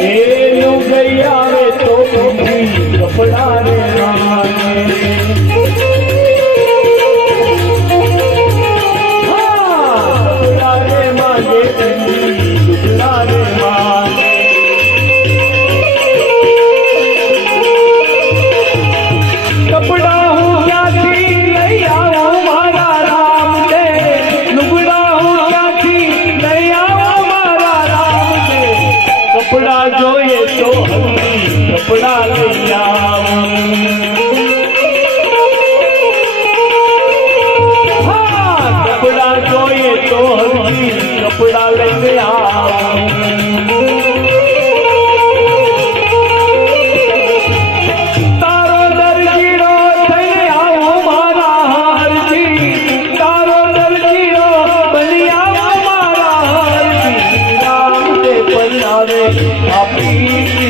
એ લુગઈ આવે તો કપડા રે માને જોઈએ તો કપડા લઈ કપડા જોઈએ તો કપડા લઈને તારો દરજીરો થઈ આવો મારા હારજી તારો દરજીરો બની આવો મારા હારજી રામ તે પલ્લાવે આપી